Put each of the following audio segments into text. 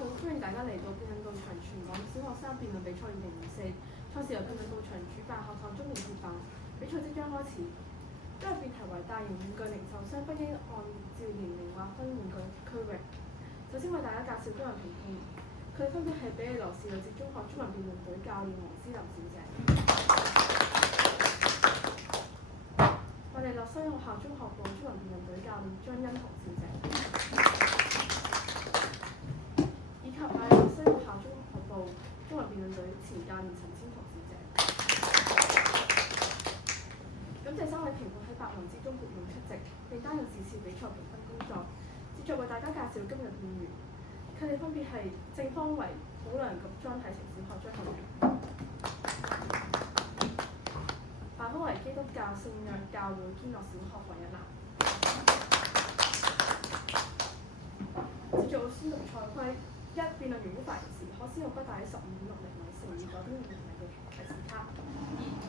好，歡迎大家嚟到辯論到場全港小學生辯論比賽2024。賽事由辯論到場主辦學校中聯協辦，比賽即將開始。今日辯題為大型玩具零售商不應按照年齡劃分玩具區域。首先為大家介紹今日評判員，佢哋分別係比利羅士女子中學中文辯論隊教練黃思林小姐，維利諾西學校中學部中文辯論隊教練張欣彤小姐。以及馬里諾西學校中學部中文辯論隊前教練陳千彤小姐。感謝3位評判喺百忙之中撥冗出席，並擔任是次比賽評分工作。接着為大家介紹今日辯員，佢哋分別係正方為保良局莊啟程小學張學平，反方為基督教聖約教會堅樂小學黃日南。接着會宣讀賽規。1. 辯論員於發言時可使用不大於15.6厘米乘以9.2厘米嘅提示卡。2.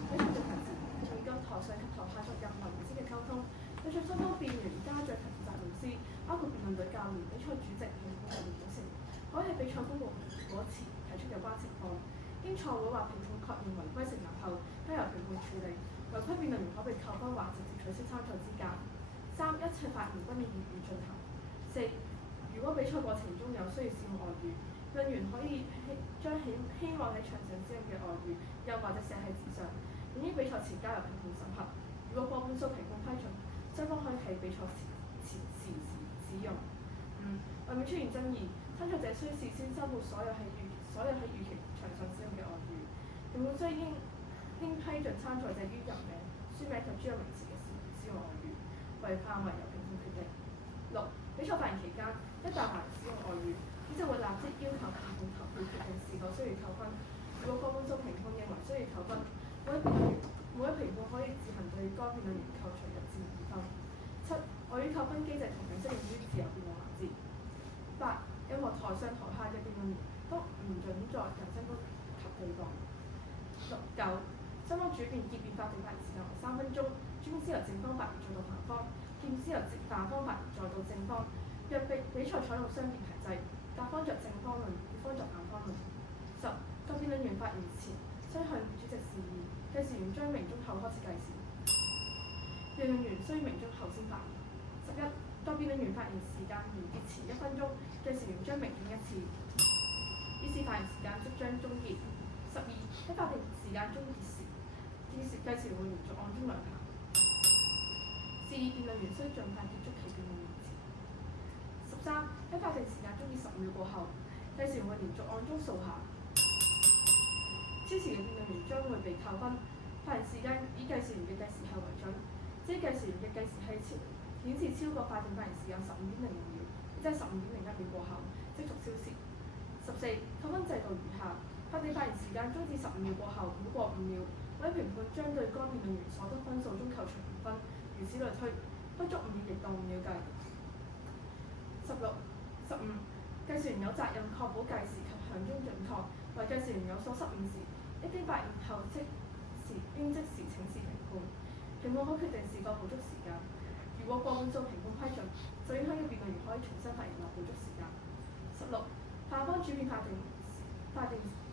比賽進行時，唔夠台上及台下作任何形式嘅溝通。對賽雙方辯員、家長及負責老師，包括辯論隊教練、比賽主席、評判委員組成員，可以喺比賽公佈結果前提出有關情況。經賽會或評判確認違規成立後，交由評判處理。違規辯論員可被扣分或直接取消參賽資格。3. 一切發言均以粵語進行。4. 如果比賽過程中有需要使用外語，辯論員可以將希望喺場上使用嘅外語，又或者寫喺紙上，並於比賽前交由評判審核。如果過半數評判批准，雙方可以喺比賽前使用。5. 為免出現爭議，參賽者需事先收回所有喺預期場上使用嘅外語。評判須應批准參賽者於人名、書名及專有名詞嘅使用外語，為範圍由評判決定。6. 比賽發言期間，一旦懷疑使用外語，主席會立即要求評判投票決定是否需要扣分。如果過半數評判認為需要扣分，每位評判可以自行對該辯論員扣除1至2分。7. 外語扣分機制同樣適用於自由辯論環節。8. 任何台上台下嘅辯論員都唔准在人身攻擊對方。9. 雙方主辯結辯法定發言時間為3分鐘，主辯先由正方發言再到反方，辯先由反方發言再到正方。若比賽採用雙辯題制，甲方作正方論，乙方作反方論。10. 各辯論員發言前須向主席示意，計時員將鳴鐘後開始計時。辯論員須鳴鐘後先發言。11. 各辯論員發言時間完結前1分鐘，計時員將鳴鐘1次，以示發言時間即將終結。12. 喺法定時間終結時，計時會連續按鐘2下。示意辯論員須盡快結束其辯論言詞。13. 喺法定時間終結10秒過後，計時員會連續按鐘數下。超時嘅辯論員將會被扣分。發言時間以計時員嘅計時器為準，至於計時員嘅計時器顯示超過法定發言時間15.00秒，即係15.01秒過後，即屬超時。14. 扣分制度如下：法定發言時間終止15秒過後，每過5秒，委評判將對該辯論員所得分數中扣除5分，如此類推，不足5秒亦當5秒計。15. 計時員有責任確保計時及響鐘準確，為計時員有所失誤時，一經發言後應即時請示評判，評判可決定是否補足時間。如果過半數評判批准，受影響嘅辯論員可以重新發言或補足時間。16. 校方主辯法定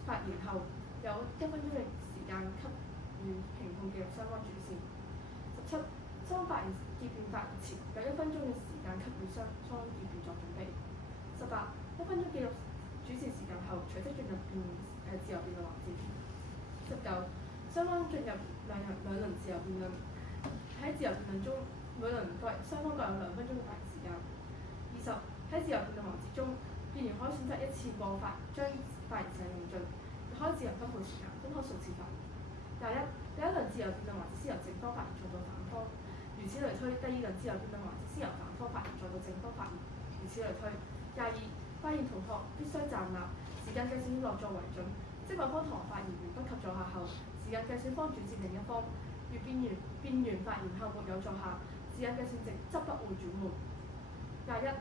發言後，有1分鐘嘅時間給予評判記錄雙方主線。17. 雙方結辯發言前有1分鐘嘅時間給予雙方結辯作準備。18. 1分鐘記錄主線時間後，隨即進入自由辯論環節。19. 雙方進入兩輪自由辯論，喺自由辯論中，雙方各有2分鐘嘅發言時間。20. 喺自由辯論環節中，辯員可以選擇一次過將發言時間用盡，亦可以自由分配時間，分開數次發言。21. 第一輪自由辯論環節先由正方發言再到反方，如此類推。第二輪自由辯論環節先由反方發言再到正方發言，如此類推。22. 發言同學必須站立，時間計算以落座為準，即某方同學發言完畢及坐下後，時間計算方轉至另一方。如辯員發言後沒有坐下，時間計算值則不會轉換。21.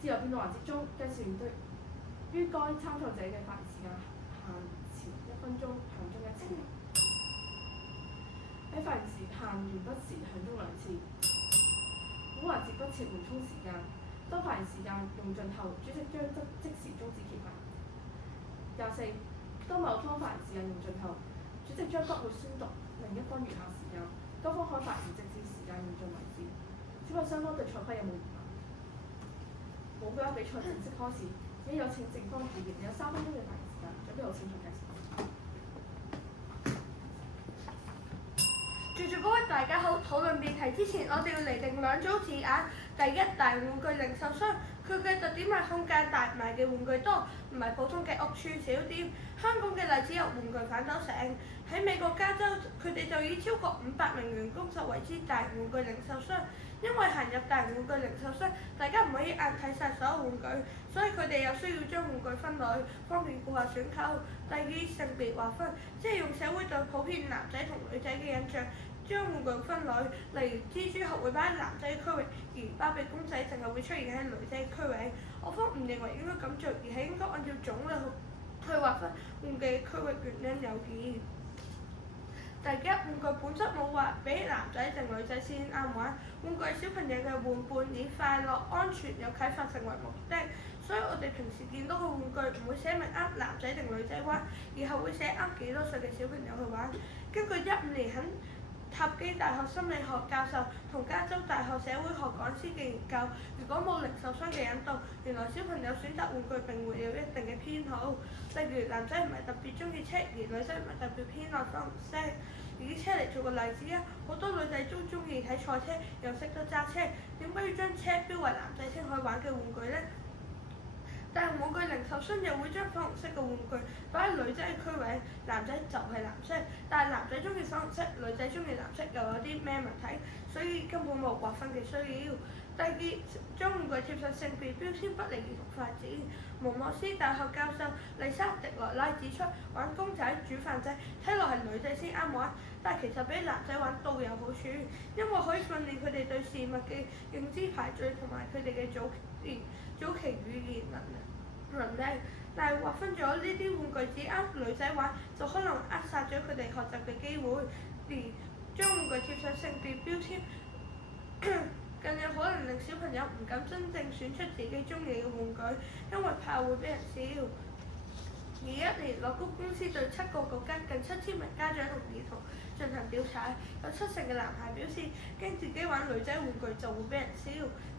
自由辯論環節中，計時員對於該參賽者嘅發言時間限前1分鐘響鐘1次，喺發言時限完畢時響鐘2次。本環節不設緩衝時間，當發言時間用盡後，主席將即時終止其發言。24. 當某方發言時間用盡後，主席將不會宣讀另一方餘下時間，該方可發言直至時間用盡為止。請問雙方對賽規有冇疑問？冇嘅話，比賽正式開始。而家有請正方主辯，你有3分鐘嘅發言時間，準備好請從計時。在座各位大家好，討論辯題之前，我哋要釐定兩組字眼。第一，大玩具零售商，佢嘅特點係空間大，賣嘅玩具多，唔係普通嘅屋邨小店。香港嘅例子有玩具反斗城，喺美國加州，佢哋就以超過500名員工就為之大玩具零售商。因為行入大玩具零售商，大家唔可以眼睇晒所有玩具，所以佢哋又需要將玩具分類，方便顧客選購。第二，性別劃分，即係用社會對普遍男仔同女仔嘅印象，將玩具分類，例如蜘蛛俠會擺喺男仔區域，而芭比公仔淨係會出現喺女仔區域。我方唔認為應該咁做，而係應該按照種類去劃分玩具區域，原因有二。第一，玩具本質冇話俾男仔定女仔先啱玩，玩具係小朋友嘅玩伴，以快樂、安全、有啟發性為目的，所以我哋平時見到嘅玩具唔會寫明啱男仔定女仔玩，而係會寫啱幾多歲嘅小朋友去玩。根據15年肯塔基大學心理學教授同加州大學社會學講師嘅研究，如果冇零售商嘅引導，原來小朋友選擇玩具並會有一定嘅偏好。例如男仔唔係特別中意車，而女仔唔係特別偏愛粉紅色。以車嚟做個例子啊，好多女仔都中意睇賽車，又識得揸車，點解要將車標為男仔先可以玩嘅玩具呢？但係玩具零售商又會將粉紅色嘅玩具擺喺女仔嘅區域，男仔就係藍色，但係男仔中意粉紅色，女仔中意藍色，又有啲咩問題？所以根本冇劃分嘅需要。第二，將玩具貼上性別標籤不利兒童發展。蒙莫斯大學教授麗莎迪萊拉指出，玩公仔、煮飯仔睇落係女仔先啱玩，但係其實俾男仔玩都有好處，因為可以訓練佢哋對事物嘅認知排序同埋佢哋嘅早期語言能力。但係劃分咗呢啲玩具只啱女仔玩，就可能扼殺咗佢哋學習嘅機會。而將玩具貼上性別標籤，更有可能令小朋友唔敢真正選出自己中意嘅玩具，因為怕會俾人笑。21年，樂高公司對7個國家近7000名家長同兒童進行調查，有70%嘅男孩表示驚自己玩女仔玩具就會俾人笑。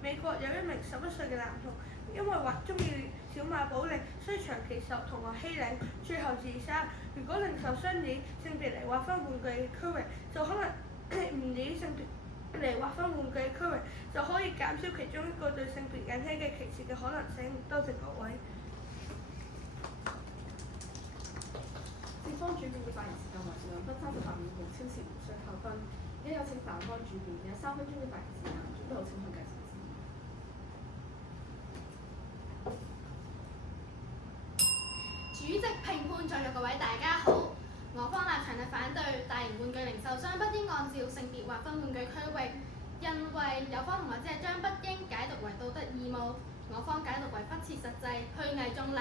美國有一名11歲嘅男童，因為中意小馬寶莉，所以長期受同學欺凌，最後自殺。如果零售商以性別嚟劃分玩具嘅區域，就可能唔以性別嚟劃分玩具嘅區域，就可以減少其中一個對性別引起嘅歧視嘅可能性。多謝各位。正方主辯嘅發言時間為2分38秒，無超時無需扣分。而家有請反方主辯，有3分鐘嘅發言時間，準備好請從計時。主席、評判在座各位大家好，我方立場係反對大型玩具零售商不應按照性別劃分玩具區域，因為有方同學只係將不應解讀為道德義務，我方解讀為不切實際、虛偽中立。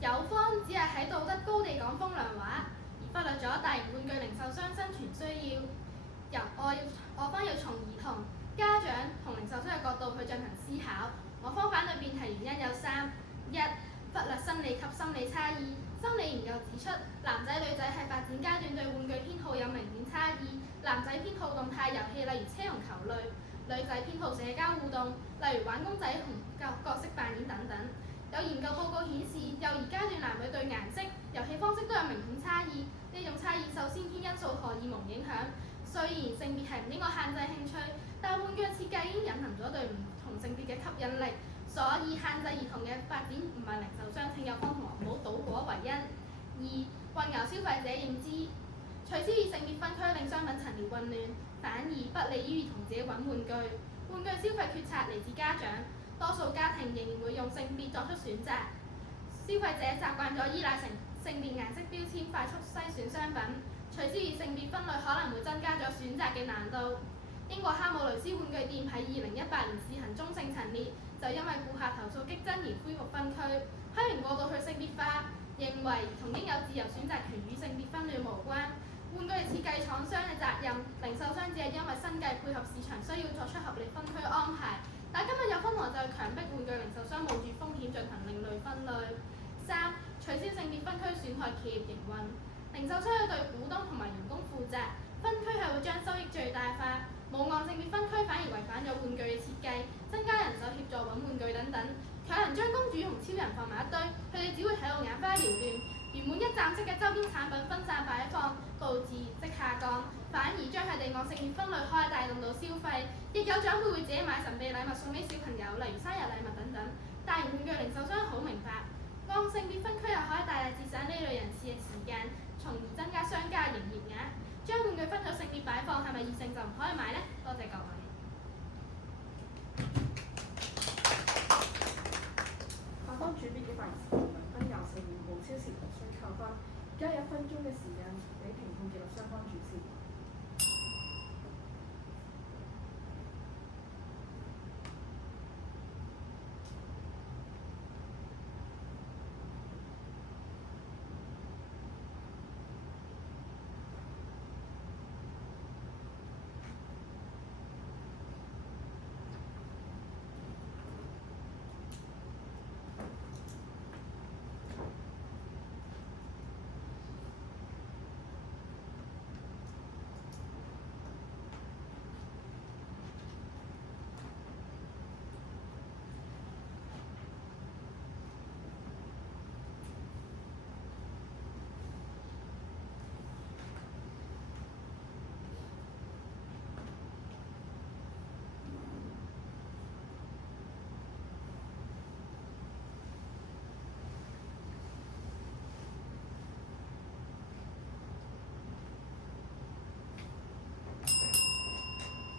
有方只係喺道德高地講風涼話，而忽略咗大型玩具零售商生存需要。我方要從兒童、家長同零售商嘅角度去進行思考。我方反對辯題原因有3：一、忽略生理及心理差異。心理研究指出，男仔女仔喺發展階段對玩具偏好有明顯差異。男仔偏好動態遊戲，例如車同球類；女仔偏好社交互動，例如玩公仔同角色扮演等等。有研究報告顯示，幼兒階段男女對顏色、遊戲方式都有明顯差異。呢種差異受先天因素荷爾蒙影響。雖然性別係唔應該限制興趣，但玩具嘅設計已經隱含咗對唔同性別嘅吸引力。所以限制兒童嘅發展唔係零售商，請有方同學唔好倒果為因。2、混淆消費者認知，隨之以性別分區令商品陳列混亂，反而不利於兒童自己揾玩具。玩具消費決策嚟自家長，多數家庭仍然會用性別作出選擇。消費者習慣咗依賴性別顏色標籤快速篩選商品，隨之以性別分類可能會增加咗選擇嘅難度。英國哈姆雷斯玩具店喺2018年試行中性陳列，就因為顧客投訴激增而恢復分區。批評過度去性別化，認為兒童應有自由選擇權與性別分類無關。玩具設計廠商嘅責任，零售商只係因為生計配合市場需要作出合理分區安排，而但係今日有分同學就係強迫玩具零售商冒住風險進行另類分類。3. 取消性別分區損害企業營運。零售商要對股東同埋員工負責，分區係會將收益最大化。冇按性別分區反而違反咗玩具嘅設計，增加人手協助揾玩具等等。強行將公主同超人放埋一堆，佢哋只會睇到眼花繚亂。原本一站式嘅周邊產品分散擺放，導致即下降，反而將佢哋按性別分類開，帶動到消費。亦有長輩會自己買神秘禮物送俾小朋友，例如生日禮物等等。大型玩具零售商好明白，按性別分區又可以大大節省呢類人士嘅時間，從而增加商家嘅營業額。將玩具分咗性別擺放係咪異性就唔可以買呢？多謝各位。下方主編嘅發言時間2分24秒，無超時無需扣分，加1分鐘嘅時間俾評判記錄雙方主持。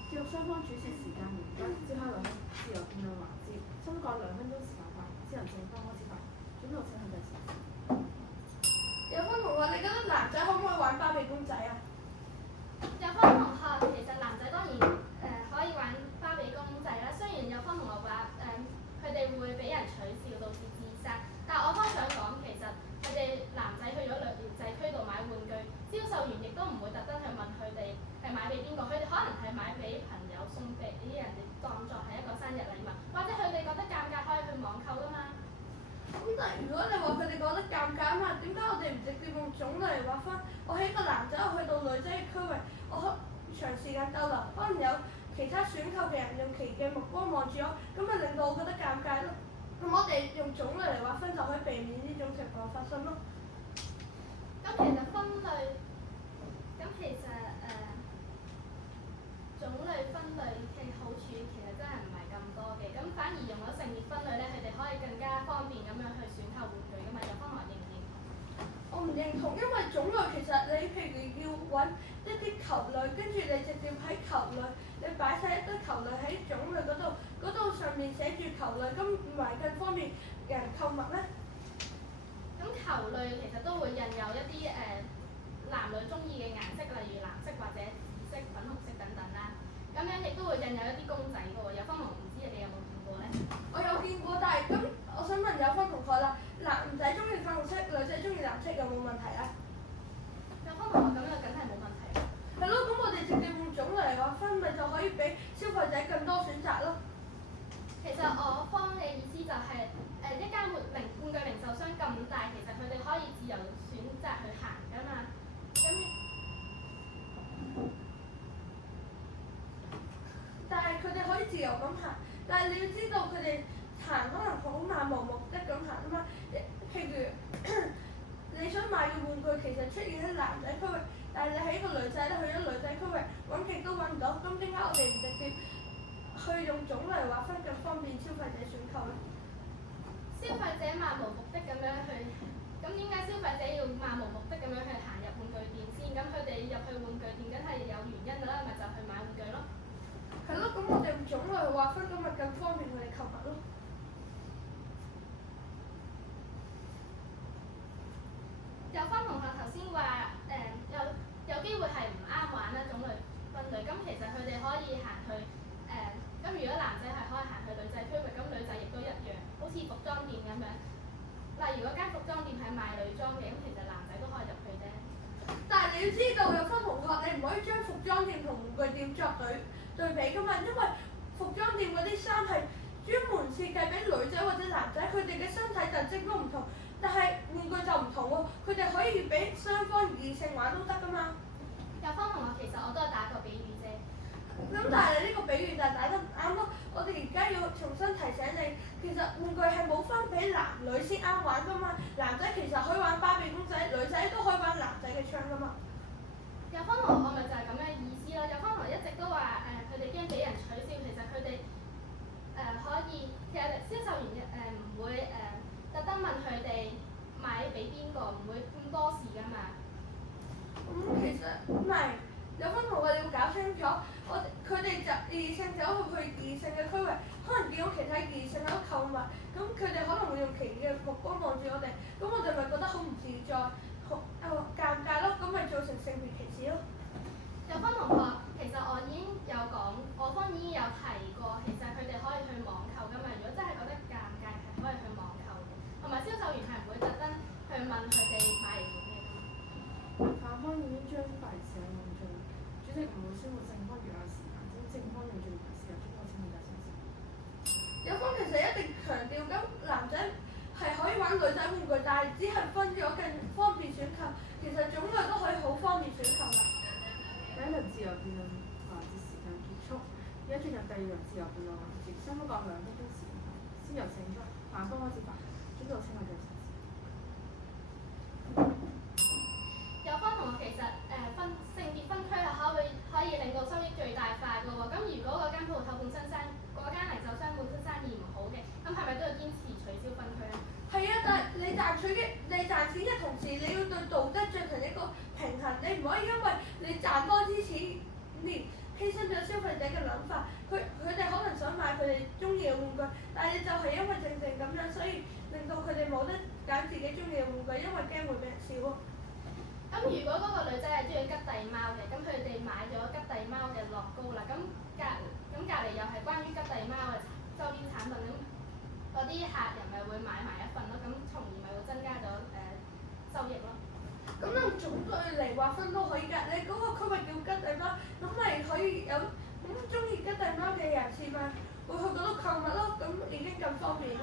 記錄雙方主持時間完畢，召開兩自由辯論環節，新改2分鐘時間發言，只能正方開始發言。準備好請向第前。有分同學，你覺得男仔可唔可以玩芭比公仔啊？有分同學其實男仔當然可以玩芭比公仔啦，雖然有分同學話佢哋會俾人取笑導致自殺，但我方想講其實佢哋男仔去咗寮仔區度買玩具，銷售員亦都唔會特登去問佢哋係買俾邊個，佢哋可能係買俾朋友送俾人哋當作係一個生日禮物，或者佢哋覺得尷尬可以去網購㗎嘛。咁但係如果你話佢哋覺得尷尬啊嘛，點解我哋唔直接用種類嚟劃分？我係一個男仔，我去到女仔嘅區域，我長時間逗留，可能有其他選購嘅人用奇嘅目光望住我，咁咪令到我覺得尷尬咯。咁我哋用種類嚟劃分就可以避免呢種情況發生咯。咁其實分類，種類分類嘅好處其實真係唔係咁多嘅，咁反而用咗性別分類咧，佢哋可以更加方便咁樣去選購玩具㗎嘛。有方學認唔認同？我唔認同，因為種類其實你譬如要揾一啲球類，跟住你直接喺球類，你擺晒一堆球類喺種類嗰度上面寫住球類，咁唔係更方便人購物咩？咁球類其實都會印有一啲男女中意嘅顏色，例如藍色或者紫色、粉紅色等等啦。咁樣亦都會印有一啲公仔嘅喎。有方同唔知你有冇見過咧？我有見過，但係咁，我想問有分同學啦，男仔中意粉紅色，女仔中意藍色有冇問題啊？有方同學咁樣梗係冇問題啦。係咯，咁我哋直接用種類嚟劃分，咪就可以俾消費者更多選擇咯。其實我方嘅意思就係、一間玩具零售商咁大，其實佢哋可以自由選擇去行㗎嘛。咁但係佢哋可以自由咁行，但係你要知道佢哋行可能好漫無目的咁行啊嘛。譬如你想買嘅玩具其實出現喺男仔區域，但係你係一個女仔咧，去咗女仔區域揾極都揾唔到，咁點解我哋唔直接去用種類劃分，更方便消費者選購咧？消費者漫無目的咁樣去，咁點解消費者要漫無目的咁樣去行入玩具店先？咁佢哋入去玩具店梗係有原因㗎啦，咪就去買玩具咯。係咯，咁我哋用種類劃分，咁咪更方便佢哋購物咯。有分同學頭先話有機會係唔啱玩啦種類分類，咁其實佢哋可以行去咁如果男仔係可以行去女仔區域，咁女仔亦都一樣，好似服裝店咁樣。例如嗰間服裝店係賣女裝嘅，咁其實男仔都可以入去啫。但係你要知道有分同學，你唔可以將服裝店同玩具店作對比㗎嘛，因為服裝店嗰啲衫係專門設計俾女仔或者男仔，佢哋嘅身體特徵都唔同，但係玩具就唔同喎，佢哋可以俾雙方異性玩都得㗎嘛。有方同學其實我都係打個比喻啫。咁但係你呢個比喻就打得唔啱咯，我哋而家要重新提醒你，其實玩具係冇分俾男女先啱玩㗎嘛，男仔其實可以玩芭比公仔，女仔都可以玩男仔嘅槍㗎嘛。有方同學我咪就係咁嘅意思咯。有方同學一直都話佢哋驚俾人取笑，其實佢哋可以，其實銷售員唔會特登問佢哋買俾邊個，唔會咁多事㗎嘛。其實唔係，有分同學你要搞清楚，佢哋就異性走去異性嘅區域，可能見到其他異性喺度購物，咁佢哋可能會用奇異嘅目光望住我哋，咁我哋咪覺得好唔自在，好尷尬咯，咁咪造成性別歧視咯。有方同學，其實我已經有講，我方已經有提過，其實佢哋可以去網購㗎嘛。如果真係覺得尷尬，係可以去網購嘅，同埋銷售員係唔會特登去問佢哋買嚟做咩㗎嘛。法官已經將發言時間用盡，主席唔會宣佈正方餘下時間，只正方用盡餘下時間，中國請問大先生。有方其實一定強調咁男仔係可以玩女仔玩具，但係只係分咗更方便選購，其實種類都可以好方便選購㗎。第一輪自由辯論環節時間結束，而家進入第二輪自由辯論環節，雙方各2分鐘時間。先由請出反方開始發言，準備好請問大先生。有方同學其實性別分區係可以令到收益最大化㗎喎。咁如果嗰間鋪頭本身嗰間零售商本身生意唔好嘅，咁係咪都要堅持取消分區咧？係啊，但係你賺錢嘅同時，你要對道德進行一個平衡，你唔可以因為你賺多啲錢，而犧牲咗消費者嘅諗法。佢哋可能想買佢哋中意嘅玩具，但係你就係因為正咁樣，所以令到佢哋冇得揀自己中意嘅玩具，因為驚會俾人笑咯。咁如果嗰個女仔係中意吉蒂貓嘅，咁佢哋買咗吉蒂貓嘅樂高啦，咁隔離又係關於吉蒂貓嘅周邊產品，咁嗰啲客人咪會買埋一份咯，咁從而咪會增加咗收益咯。咁用種類嚟劃分都可以㗎，你嗰個區域叫吉蒂貓，咁咪可以有咁中意吉蒂貓嘅人士咪會去嗰度購物咯，咁已經咁方便啦。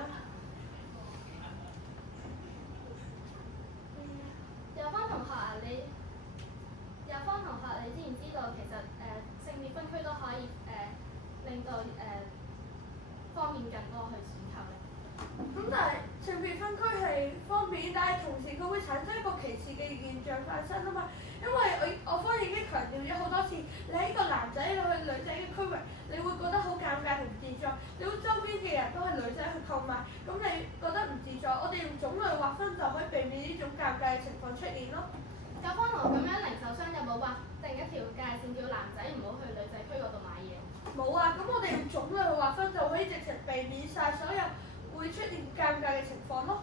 有方同學啊，你知唔知道其實性別分區都可以令到方便更多去選購咧？咁但係性別分區係方便，但係同時佢會產生一個歧視嘅現象發生啊嘛。因為我方已經強調咗好多次，你喺個男仔去女仔嘅區域，你會覺得好尷尬同唔自在。你周邊嘅人都係女仔去購買，咁你覺得唔自在，我哋用種類劃分就可以避免呢種尷尬嘅情況出現咯。有方同學咁樣，零售商有冇劃定一條界線，叫男仔唔好去女仔區嗰度買嘢？冇啊，咁我哋用種類去劃分就可以直情避免晒所有會出現尷尬嘅情況咯。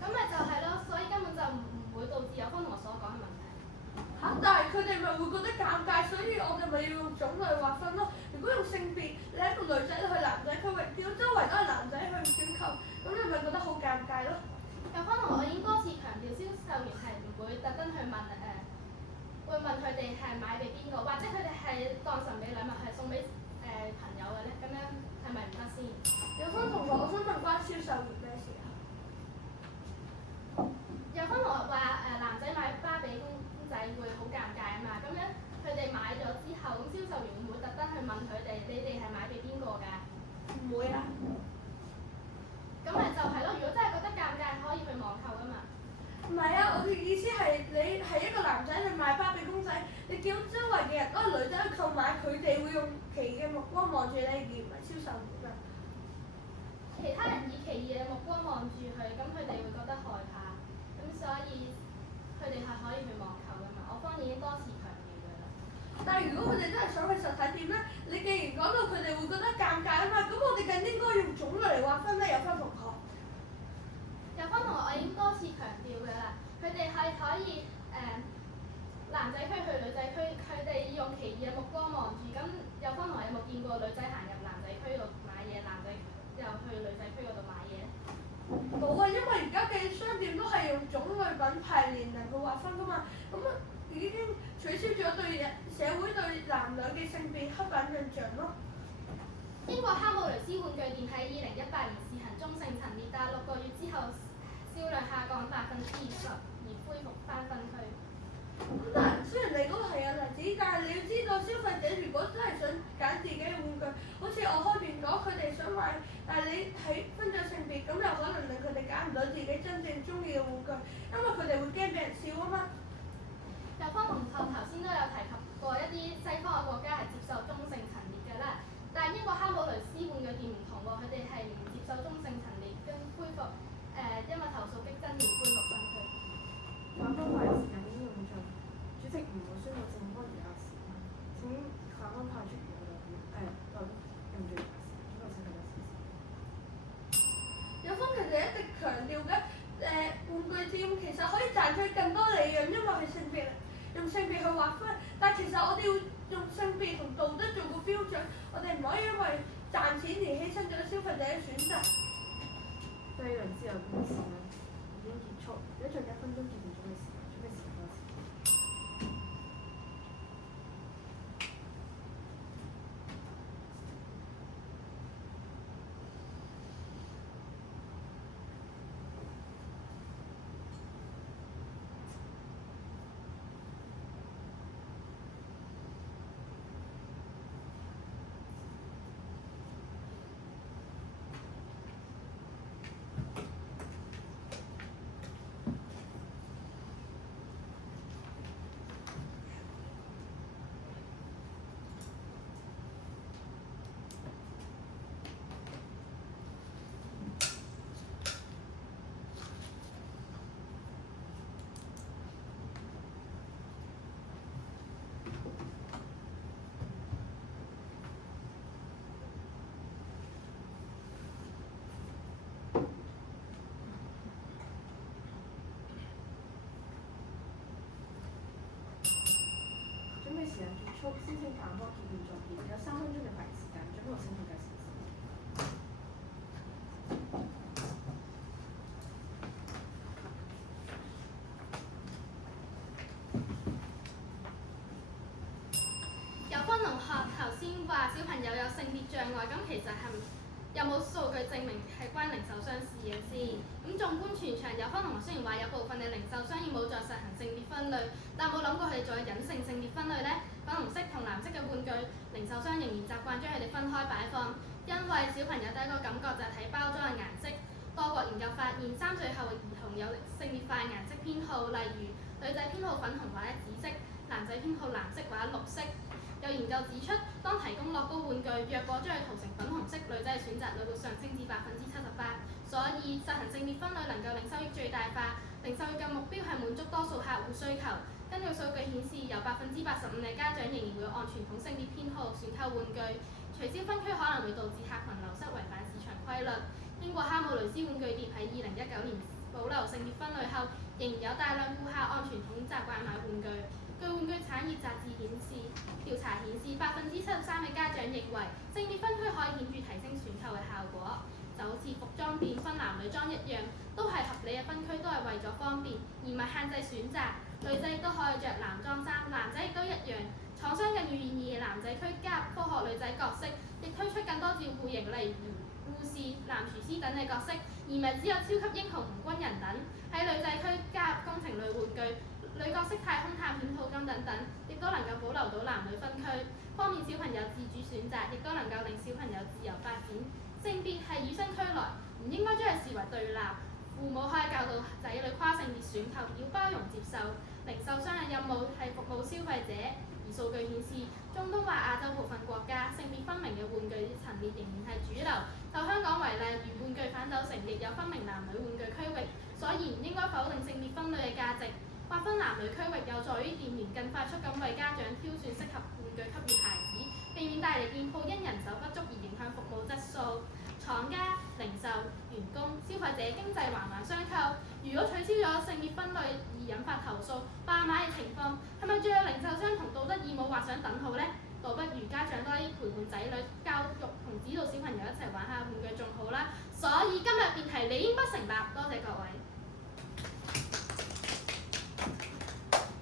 咁咪就係咯，所以根本就唔會導致有方同學所講嘅問題。但係佢哋咪會覺得尷尬，所以我哋咪要用種類劃分咯。如果用性別，你一個女仔去男仔區域，見到周圍都係男仔去選購，咁你咪覺得好尷尬咯。有方同學我已經多次強調，銷售員係唔會特登去問會問佢哋係買俾邊個，或者佢哋係當神秘禮物係送俾朋友嘅咧，咁樣係咪唔得先？有方同學，我想問關銷售員咩事啊？有方同學話男仔買芭比公仔會好尷尬啊嘛，咁樣佢哋買咗之後，咁銷售員會唔會特登去問佢哋，你哋係買俾邊個㗎？唔會啊。咁咪就係咯，如果真係覺得尷尬，可以去網購㗎嘛。唔係啊，我嘅意思係你係一個男仔去買芭比公仔，你見到周圍嘅人都係女仔去購買，佢哋會用奇異嘅目光望住你，而唔係銷售員㗎。其他人以奇異嘅目光望住佢，咁佢哋會覺得害怕，咁所以佢哋係可以去網購㗎嘛。我方已經多次強調㗎啦。但係如果佢哋真係想去實體店咧，你既然講到佢哋會覺得尷尬啊嘛，咁我哋更應該用種類嚟劃分咧，有分同學。有方同學我已經多次強調㗎啦，佢哋係可以男仔區去女仔區，佢哋用奇異嘅目光望住，咁有方同學有冇見過女仔行入男仔區度買嘢，男仔又去女仔區嗰度買嘢？冇啊，因為而家嘅商店都係用種類品牌年齡去劃分㗎嘛，咁已經取消咗對社會對男女嘅性別刻板印象咯。英國哈姆雷斯玩具店喺2018年試行中性陳列，但6個月之後銷量下降20%，而恢復翻分區。咁但係雖然你嗰個係有例子，但係你要知道消費者如果真係想揀自己嘅玩具，好似我開邊講佢哋想買，但係你係分咗性別，咁又可能令佢哋揀唔到自己真正中意嘅玩具，因為佢哋會驚俾人笑啊嘛。有方同學頭先都有提及過一啲西方嘅國家係接受中性陳列嘅啦，但係英國哈姆雷斯玩具店唔同喎，佢哋係唔接受中性陳列，跟恢復因為投訴激增而恢復分區。反方派時間已經用盡，主席唔會宣佈正方餘下時間。請反方派出餘下用盡餘下時間，總共剩下1小時。有方其實一直強調嘅玩具店其實可以賺取更多利潤，因為係性別用性別去劃分，但係其實我哋要用性別同道德做個標準，我哋唔可以因為賺錢而犧牲咗消費者嘅選擇。第二輪自由辯論時間已經結束，而家仲有1分鐘結辯準備時間，準備時間開始。準備時間結束，先請反方結辯作結，有3分鐘嘅發言時間，準備請判計時間。有方同學頭先話小朋友有性別障礙，咁其實係有冇數據證明係關零售商事嘅先？咁縱觀全場，有方同學雖然話有部分嘅零售商已冇再實行性別分類，但冇諗過佢哋仲有隱性性別分類呢？粉紅色同藍色嘅玩具，零售商仍然習慣將佢哋分開擺放，因為小朋友第一個感覺就係睇包裝嘅顏色。多國研究發現，3歲後嘅兒童有性別化顏色偏好，例如女仔偏好粉紅或者紫色，男仔偏好藍色或者綠色。有研究指出，當提供樂高玩具，若果將佢塗成粉紅色，女仔嘅選擇率會上升至78%。所以實行性別分類能夠令收益最大化。零售業嘅目標係滿足多數客戶需求。根據數據顯示，有85%嘅家長仍然會按傳統性別偏好選購玩具。取消分區可能會導致客群流失，違反市場規律。英國哈姆雷斯玩具店喺2019年保留性別分類後，仍然有大量顧客按傳統習慣買玩具。據玩具產業雜誌調查顯示，73%嘅家長認為性別分區可以顯著提升選購嘅效果。就好似服裝店分男女裝一樣，都係合理嘅分區，都係為咗方便，而唔係限制選擇。女仔亦都可以着男裝衫，男仔亦都一樣。廠商更願意男仔區加入科學女仔角色，亦推出更多照顧型，例如護士、男廚師等嘅角色，而唔係只有超級英雄同軍人等。喺女仔區加入工程類玩具、女角色太空探險套金等等，亦都能夠保留到男女分區，方便小朋友自主選擇，亦都能夠令小朋友自由發展。性別係與生俱來，唔應該將佢視為對立。父母可以教導仔女跨性別選購，要包容接受。零售商嘅任務係服務消費者，而數據顯示，中東或亞洲部分國家性別分明嘅玩具陳列仍然係主流。就香港為例，如玩具反斗城亦有分明男女玩具區域，所以唔應該否定性別分類嘅價值。劃分男女區域有助於店員更快速咁為家長挑選適合玩具給予孩子，避免帶嚟店鋪因人手不足而影響服務質素。廠家、零售、員工、消費者經濟環環相扣。如果取消咗性別分類而引發投訴、霸買嘅情況，係咪最有零售商同道德義務畫上等號呢？倒不如家長多啲陪伴仔女，教育同指導小朋友一齊玩下玩具仲好啦。所以今日辯題理應不成立。多謝各位。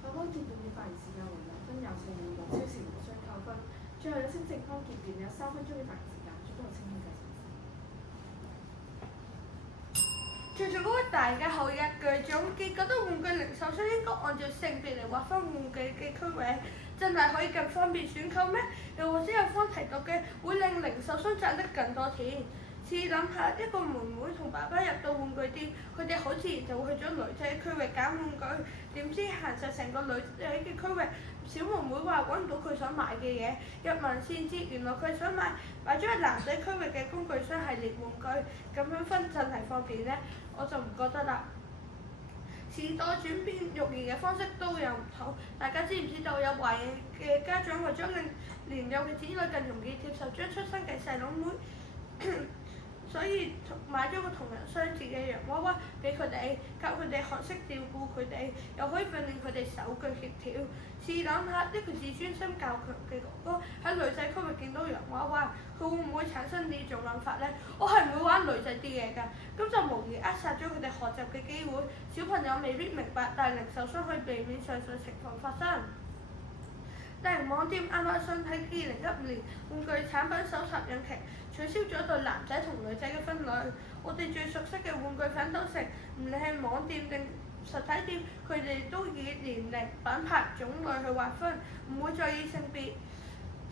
反方結辯嘅發言時間為2分，有4秒6小時無需扣分。最後有請正方結辯有3分鐘嘅發言時間。都有清氣嘅城市。隨住嗰位大嘅後一句總結，覺得玩具零售商應該按照性別嚟劃分玩具嘅區域，真係可以更方便選購咩？又或者有方提到嘅會令零售商賺得更多錢？試諗下，一個妹妹同爸爸入到玩具店，佢哋好自然就會去咗女仔區域揀玩具，點知行晒成個女仔嘅區域，小妹妹話揾唔到佢想買嘅嘢，入問先知原來佢想買咗喺男仔區域嘅工具箱系列玩具，咁樣分真係方便呢？我就唔覺得啦。時代轉變，育兒嘅方式都有唔同，大家知唔知道有懷孕嘅家長為咗令年幼嘅子女更容易接受將出生嘅細佬妹，所以買咗個同人相似嘅洋娃娃俾佢哋，教佢哋學識照顧佢哋，又可以訓練佢哋手腳協調。試諗下，呢個自尊心較強嘅哥哥喺女仔區域見到洋娃娃，佢會唔會產生呢種諗法呢？我係唔會玩女仔啲嘢㗎，咁就無疑扼殺咗佢哋學習嘅機會。小朋友未必明白，但係零售商可以避免上述情況發生。大型網店亞馬遜喺2015年玩具產品搜尋引擎取消咗對男仔同女仔嘅分類。我哋最熟悉嘅玩具反斗城，唔理係網店定實體店，佢哋都以年齡、品牌、種類去劃分，唔會再以性別。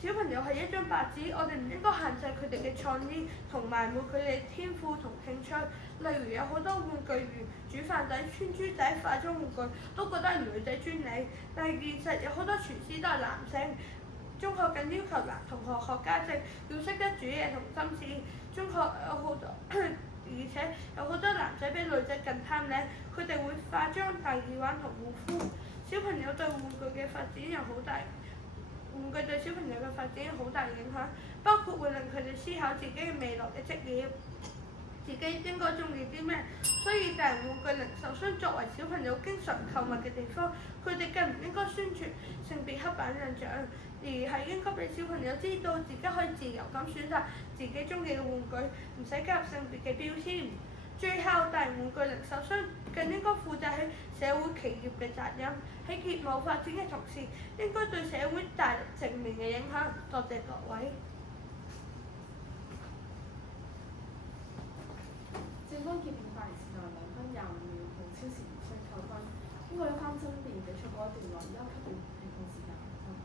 小朋友係一張白紙，我哋唔應該限制佢哋嘅創意同埋抹佢哋天賦同興趣。例如有好多玩具如煮飯仔、穿珠仔、化妝玩具，都覺得係女仔專利，但係現實有好多廚師都係男性。中學更要求男同學學家政，要識得煮嘢同心思。中學有好多，而且有好多男仔比女仔更貪靚，佢哋會化妝、戴耳環同護膚。小朋友對玩具嘅發展有好大。玩具對小朋友嘅發展有好大影響，包括會令佢哋思考自己嘅未來嘅職業，自己應該中意啲咩。所以大型玩具零售商作為小朋友經常購物嘅地方，佢哋更唔應該宣傳性別刻板印象，而係應該俾小朋友知道自己可以自由咁選擇自己中意嘅玩具，唔使加入性別嘅標籤。最後，大型玩具零售商更應該負責起社會企業嘅責任，喺業務發展嘅同時，應該對社會帶來正面嘅影響。多謝各位。正方結變快時代2分25秒，無超時無需扣分。經過一番爭辯，比賽嗰一段落，而家給予評判時間5分。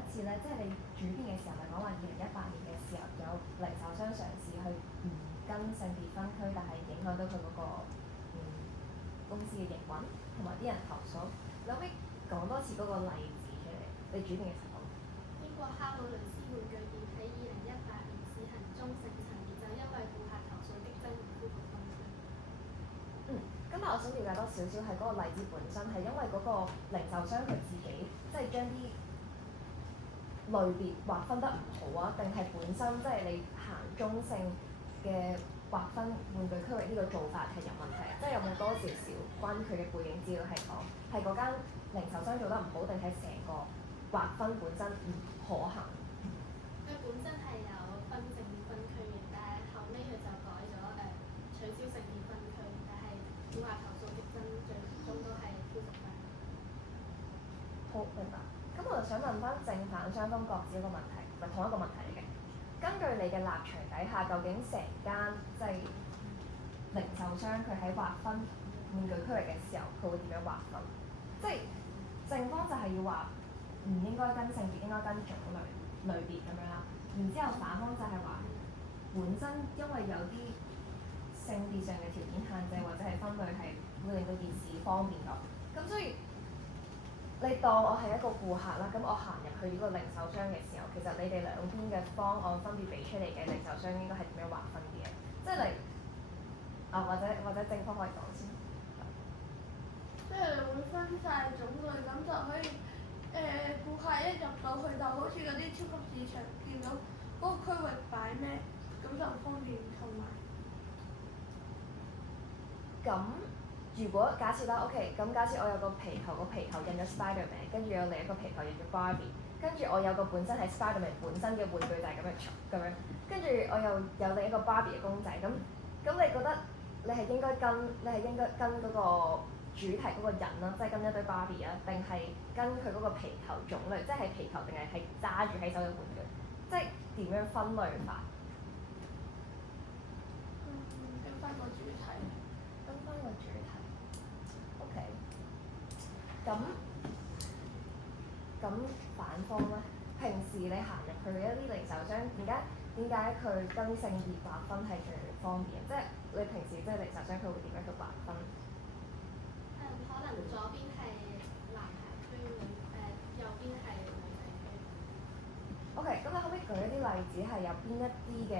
一次咧，即係你主編嘅時候，咪講話2018年嘅時候有零售商嘗試去唔跟性別分區，但係影響到佢嗰個公司嘅營運，同埋啲人投訴。你可唔可以講多次嗰個例子出嚟？你主編嘅時候。英國哈姆雷斯玩具店喺2018年試行中性層面，就因為顧客投訴激增而恢復分區。咁但我想了解多少少係嗰個例子本身係因為嗰個零售商佢自己即係將啲類別劃分得唔好啊，定係本身即係你行中性嘅劃分玩具區域呢個做法係有問題？即係有冇多少少關於佢嘅背景資料係講係嗰間零售商做得唔好，定係成個劃分本身唔可行？佢本身係有分性別分區嘅，但係後尾佢就改咗取消性別分區，但係顧客投訴激增，最終都係恢復返。好，明白。咁我就想問翻正反雙方各自一個問題，唔係同一個問題嚟嘅。根據你嘅立場底下，究竟成間即係零售商佢喺劃分玩具區域嘅時候，佢會點樣劃分？即係正方就係要話唔應該跟性別，應該跟種類別咁樣啦。然之後反方就係話本身因為有啲性別上嘅條件限制或者係分類係會令到件事方便咗。咁所以你當我係一個顧客啦，咁我行入去呢個零售商嘅時候，其實你哋兩邊嘅方案分別俾出嚟嘅零售商應該係點樣劃分嘅？即係例如或者正方可以講先。即係你會分晒種類，咁就可以顧客一入到去就好似嗰啲超級市場見到嗰個區域擺咩，咁就方便同埋。咁如果假設啦 ，OK，咁假設我有個皮球，個皮球印咗 Spiderman，跟住有另一個皮球印咗 Barbie，跟住我有個本身係 Spiderman 本身嘅玩具就係咁樣，跟住我又有另一個 Barbie 嘅公仔，咁你覺得你係應該跟嗰個主題嗰個人啦，即係跟一堆 Barbie 啊，定係跟佢嗰個皮球種類，即係皮球定係揸住喺手嘅玩具，即係點樣分類法？跟翻個主題。跟翻個主題。OK。咁反方咧，平時你行入去一啲零售商，點解佢跟性別劃分係最方便？即係你平時即係零售商，佢會點樣去劃分？可能左邊係男孩區，右邊係女仔區。OK，咁你可唔可以舉一啲例子係有邊一啲嘅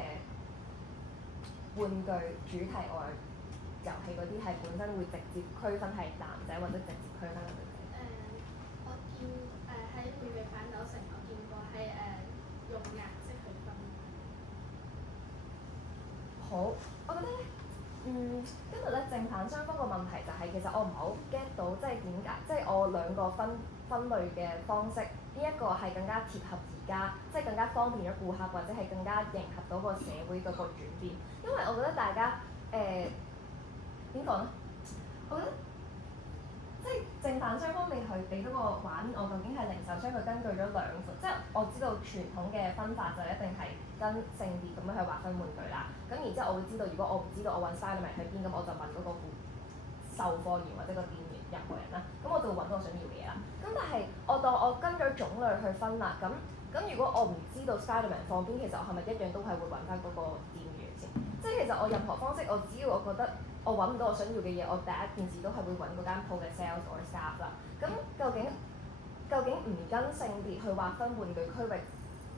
玩具主題外遊戲嗰啲係本身會直接區分係男仔或者直接區分係女仔？我見喺玩具反斗城，我見過係用顏色去分。好，我覺得咧，今日咧正反雙方個問題就係、其實我唔係好 get 到，即係點解，即係我兩個分類嘅方式，邊一個係更加貼合而家，即係更加方便咗顧客，或者係更加迎合到個社會嗰個轉變？因為我覺得大家點講咧？我覺得即係正反雙方未去俾到個畫面，我究竟係零售商佢根據咗兩款，即係我知道傳統嘅分法就一定係跟性別咁樣去劃分玩具啦。咁然之後我會知道，如果我唔知道我揾 Spiderman 去邊，咁我就問嗰個售貨員或者個店員任何人啦。咁我就會揾到我想要嘅嘢啦。咁但係我當我跟咗種類去分啦，咁如果我唔知道 Spiderman 放邊，其實我係咪一樣都係會揾翻嗰個店員先？即係其實我任何方式，我只要我覺得我揾唔到我想要嘅嘢，我第一件事都係會揾嗰間鋪嘅 sales or staff 啦。咁究竟唔跟性別去劃分玩具區域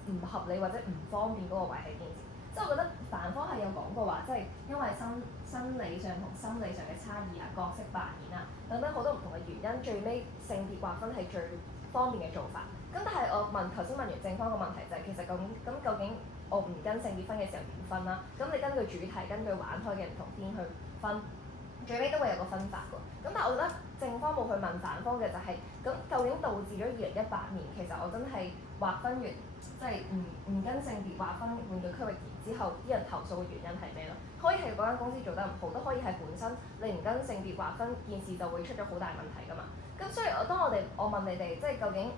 唔合理或者唔方便嗰個位係件事？即係我覺得反方係有講過話，即係因為生理上同心理上嘅差異啊、角色扮演啊等等好多唔同嘅原因，最尾性別劃分係最方便嘅做法。咁但係我頭先問完正方個問題就係、其實究竟我唔跟性別分嘅時候點分啦？咁你根據主題、根據玩開嘅唔同邊去分，最尾都會有個分法㗎。咁但係我覺得正方冇去問反方嘅就係、咁究竟導致咗2018年其實我真係劃分完，即係唔跟性別劃分玩具區域然之後，啲人投訴嘅原因係咩咯？可以係嗰間公司做得唔好，都可以係本身你唔跟性別劃分件事就會出咗好大問題㗎嘛。咁所以我問你哋，即係究竟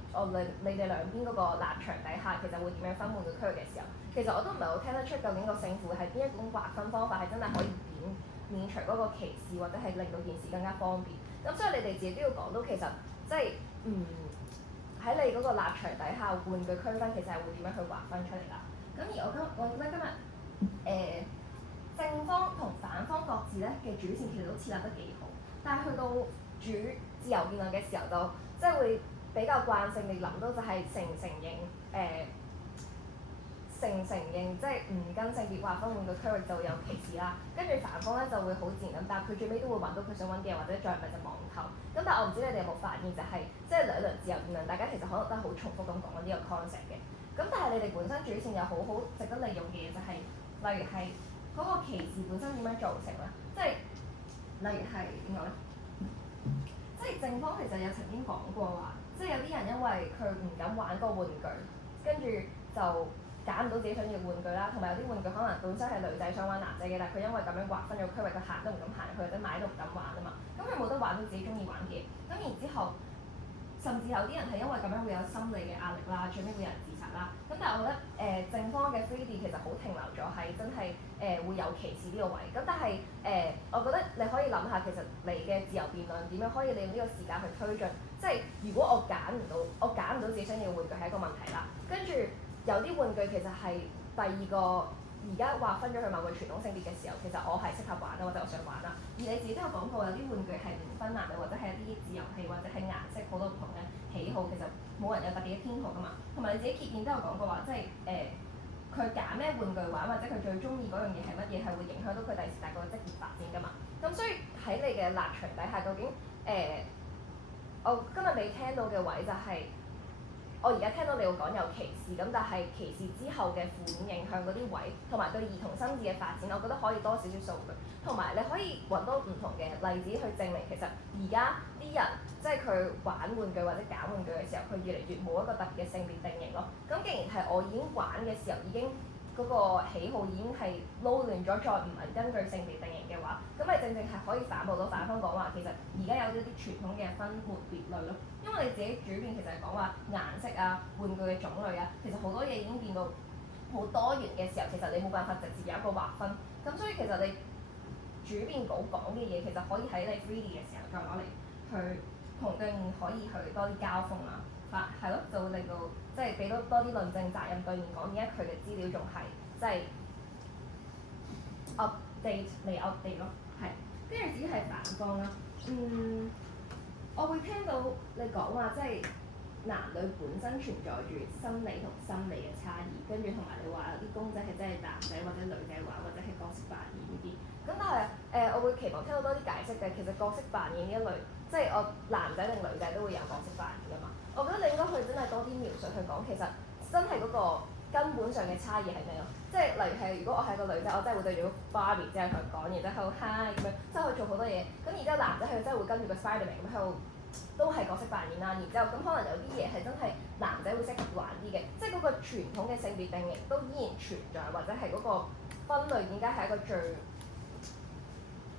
你哋兩邊嗰個立場底下，其實會點樣分玩具區域嘅時候，其實我都唔係好聽得出究竟個勝負係邊一種劃分方法係真係可以免除嗰個歧視，或者係令到件事更加方便。咁所以你哋自己都要講到，其實即係喺你嗰個立場底下玩具區分其實係會點樣去劃分出嚟啦。咁而我覺得今日正方同反方各自咧嘅主線其實都設立得幾好，但係去到主自由辯論嘅時候就即係會比較慣性地諗到就係承唔承認即係唔跟性別劃分玩具區域就會有歧視啦，跟住反方咧就會好自然咁，但係佢最尾都會揾到佢想揾嘅嘢，或者再唔係就網購。咁但係我唔知你哋有冇發現就係、即係兩輪自由辯論，大家其實可能都係好重複咁講緊呢個 concept 嘅。咁但係你哋本身主線有好值得利用嘅嘢就係、例如係嗰個歧視本身點樣造成咧？即係例如係點講咧？即係正方其實有曾經講過話，即係有啲人因為佢唔敢玩個玩具，跟住就揀唔到自己想要嘅玩具啦，同埋有啲玩具可能本身係女仔想玩男仔嘅，但係佢因為咁樣劃分咗區域，佢行都唔敢行入去，或者買都唔敢玩啊嘛。咁佢冇得玩到自己中意玩嘅嘢，咁然之後，甚至有啲人係因為咁樣會有心理嘅壓力啦，最尾會有人自殺啦。咁但係我覺得正方嘅 3D 其實好停留咗喺真係會有歧視呢個位。咁但係我覺得你可以諗下，其實你嘅自由辯論點樣可以利用呢個時間去推進？即係如果我揀唔到自己想要嘅玩具係一個問題啦，跟住。有啲玩具其實係第二個，而家劃分咗去某個傳統性別嘅時候，其實我係適合玩啦，或者我想玩啦。而你自己都有講過，有啲玩具係唔分男女，或者係一啲自由氣，或者係顏色好多唔同嘅喜好，其實冇人有特別嘅偏好噶嘛。同埋你自己揭面都有講過話，即係佢揀咩玩具玩，或者佢最中意嗰樣嘢係乜嘢，係會影響到佢第時大個嘅職業發展噶嘛。咁所以喺你嘅立場底下，究竟我今日未聽到嘅位就係、我而家聽到你會講有歧視，咁但係歧視之後嘅負面影響嗰啲位，同埋對兒童心智嘅發展，我覺得可以多少少數據，同埋你可以揾到唔同嘅例子去證明其實而家啲人即係佢玩玩具或者揀玩具嘅時候，佢越嚟越冇一個特別嘅性別定型咯。咁既然係我已經玩嘅時候已經嗰個喜好已經係撈亂咗，再唔係根據性別定型嘅話，咁咪正係可以反駁到反方講話，其實而家有一啲傳統嘅分門別類咯。因為你自己主辯其實係講話顏色啊、玩具嘅種類啊，其實好多嘢已經變到好多元嘅時候，其實你冇辦法直接有一個劃分。咁所以其實你主辯稿講嘅嘢，其實可以喺你 3D 嘅時候再攞嚟去同對面可以去多啲交鋒啦。係咯，就會令到即係俾多啲論證責任對面講，點解佢嘅資料仲係即係 update 未 update 咯，係。跟住至於係反方啦，我會聽到你講話即係男女本身存在住生理同心理嘅差異，跟住同埋你話有啲公仔係真係男仔或者女仔玩，或者係角色扮演呢啲。咁但係我會期望聽到多啲解釋嘅，其實角色扮演呢一類，即係我男仔定女仔都會有角色扮演㗎嘛。我覺得你應該去真係多啲描述去講，其實真係嗰個根本上嘅差異係咩咯？即係例如係如果我係個女仔，我真係會對住個 Barbie 之後同佢講，然之後 hi 咁樣，即係可以做好多嘢。咁然之後男仔佢真係會跟住個 Spiderman 咁喺度，都係角色扮演啦。然之後咁可能有啲嘢係真係男仔會適合玩啲嘅，即係嗰個傳統嘅性別定型都依然存在，或者係嗰個分類點解係一個最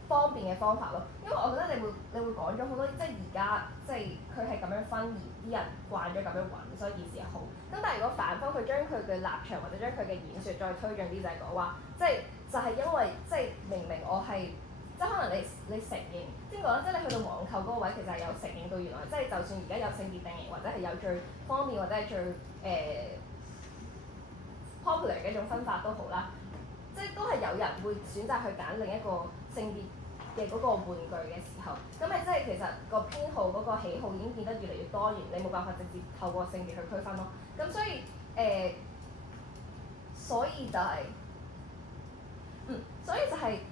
方便嘅方法咯。因為我覺得你會講咗好多，即係而家即係佢係咁樣分，而啲人慣咗咁樣揾，所以件事係好。咁但係如果反方佢將佢嘅立場或者將佢嘅演說再推進啲，就係講話，即係就係因為即係明明我係即係可能你承認點講咧？即係你去到網購嗰個位，其實係有承認到原來即係就算而家有性別定型，或者係有最方便或者係最popular 嘅一種分法都好啦，即係都係有人會選擇去揀另一個性別嘅嗰個玩具嘅時候，咁咪即係其實個偏好嗰個喜好已經變得越嚟越多元，你冇辦法直接透過性別去區分咯。咁所以所以就係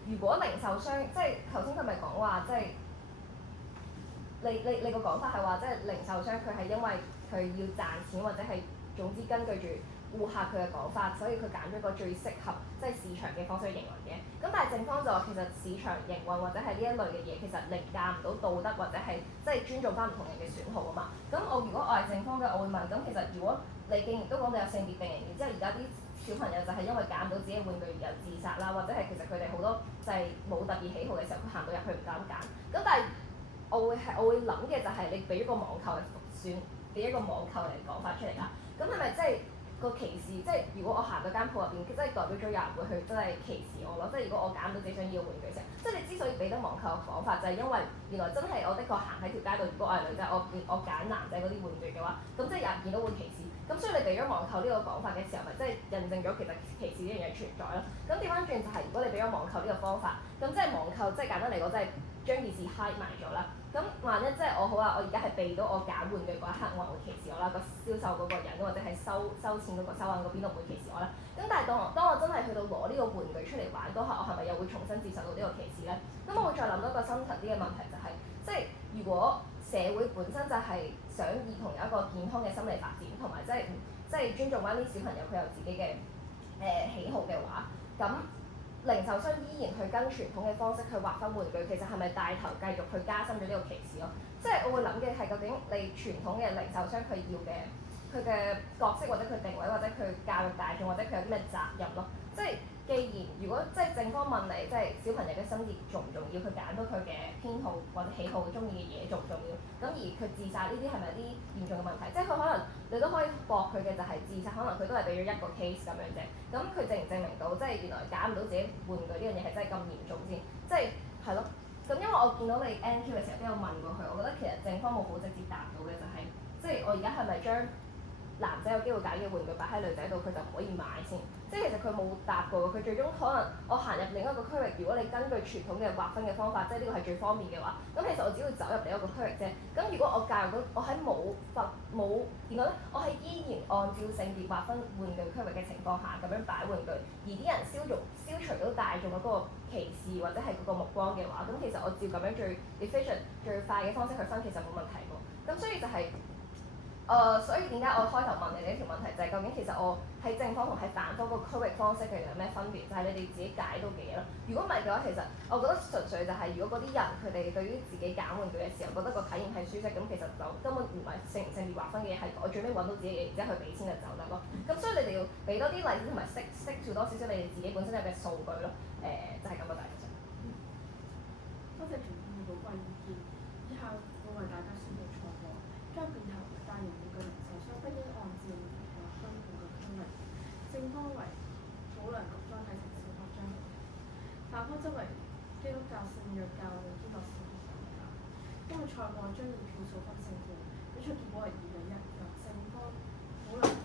如果零售商即係頭先佢咪講話，即係你個講法係話，即係零售商佢係因為佢要賺錢或者係總之根據住顧客佢嘅講法，所以佢揀咗個最適合即係市場嘅方式去營運嘅。咁但係正方就話其實市場營運或者係呢一類嘅嘢，其實凌駕唔到道德或者係即係尊重翻唔同人嘅選項啊嘛。咁如果我係正方嘅，我會問，咁其實如果你既然都講到有性別定型，然之後而家啲小朋友就係因為揀唔到自己嘅玩具而有自殺啦，或者係其實佢哋好多就係冇特別喜好嘅時候，佢行到入去唔敢揀。咁但係我會諗嘅就係你俾一個網購嘅選，俾一個網購嘅講法出嚟啦。咁係咪即係個歧視，即係如果我行到間鋪入邊，即係代表咗有人會去真係歧視我咯。即係如果我揀唔到自己想要嘅玩具嘅時候，即係你之所以俾得網購嘅講法，就係因為原來真係我的確行喺條街度，如果我係女仔，我揀男仔嗰啲玩具嘅話，咁即係有人見到會歧視。咁所以你俾咗網購呢個講法嘅時候，咪即係印證咗其實歧視呢樣嘢存在咯。咁調翻轉就係，如果你俾咗網購呢個方法，咁即係網購即係簡單嚟講，即係將件事 hide 埋咗啦。咁萬一即係我好啊，我而家係避到我揀玩具嗰一刻，冇人會歧視我啦。個銷售嗰個人或者係收錢嗰個收銀嗰邊都唔會歧視我啦。咁但係當我真係去到攞呢個玩具出嚟玩嗰刻，我係咪又會重新接受到呢個歧視咧？咁我會再諗到一個深層啲嘅問題，就係即係如果社會本身就係想兒童有一個健康嘅心理發展，同埋即係尊重翻啲小朋友佢有自己嘅喜好嘅話，咁零售商依然去跟傳統嘅方式去劃分玩具，其實係咪帶頭繼續去加深咗呢個歧視咯？即係我會諗嘅係究竟你傳統嘅零售商佢要嘅佢嘅角色或者佢定位或者佢教育大眾或者佢有啲咩責任咯？即係既然如果即係正方問你，即係小朋友嘅心意重唔重要？佢揀到佢嘅偏好或者喜好中意嘅嘢重唔重要？咁而佢自殺呢啲係咪一啲嚴重嘅問題？即係佢可能你都可以駁佢嘅就係自殺，可能佢都係俾咗一個 case 咁樣啫。咁佢證唔證明到即係原來揀唔到自己玩具呢樣嘢係真係咁嚴重先？即係係咯。咁因為我見到你 NQ 嘅時候都有問過佢，我覺得其實正方冇好直接答到嘅就係、即係我而家係咪將男仔有機會揀嘅玩具擺喺女仔度，佢就唔可以買先？即係其實佢冇答過，佢最終可能我行入另一個區域，如果你根據傳統嘅劃分嘅方法，即係呢個係最方便嘅話，咁其實我只要走入另一個區域啫。咁如果我介入到我喺冇點講咧，我喺依然按照性別劃分玩具區域嘅情況下咁樣擺玩具，而啲人消除到大眾嘅嗰個歧視或者係嗰個目光嘅話，咁其實我照咁樣最 efficient 最快嘅方式去分，其實冇問題喎。咁所以就係、所以點解我開頭問你哋呢條問題，就係、究竟其實我喺正方同喺反方個區域方式其實有咩分別？就係、你哋自己解到嘅嘢咯。如果唔係嘅話，其實我覺得純粹就係、如果嗰啲人佢哋對於自己揀玩具嘅時候覺得個體驗係舒適，咁其實就根本唔係性別劃分嘅嘢，係我最尾揾到自己嘅嘢，然之後去俾錢就走得咯。咁所以你哋要俾多啲例子同埋識做多少少你哋自己本身有嘅數據咯。就係咁嘅大致上。多謝評判嘅寶貴意見。以下會為大家宣佈錯誤，將變頭大型玩具零售商不應按照劃分玩具區域。正方為保良局裝啟程小學張學平，反方則為基督教聖約教會基樂小學上校。因為賽果將以票數分勝負，比賽結果為2-1，由正方保良局